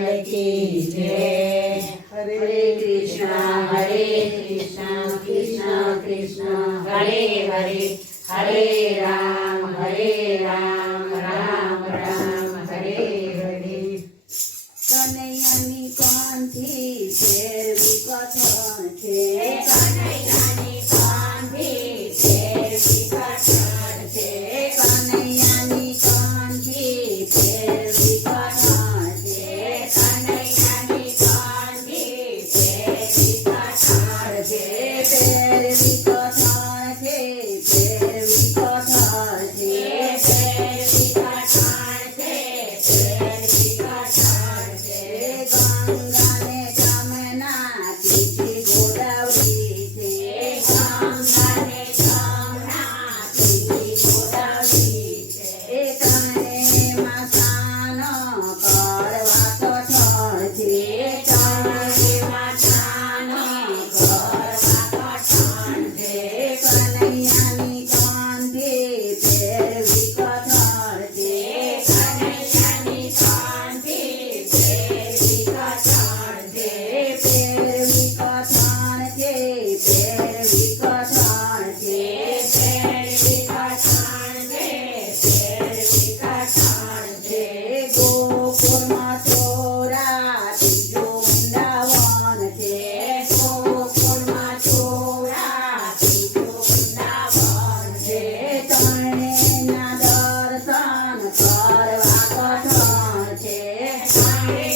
લાલ કી જય હરે કૃષ્ણ હરે કૃષ્ણ કૃષ્ણ કૃષ્ણ હરે હરે હરે રામ Yes.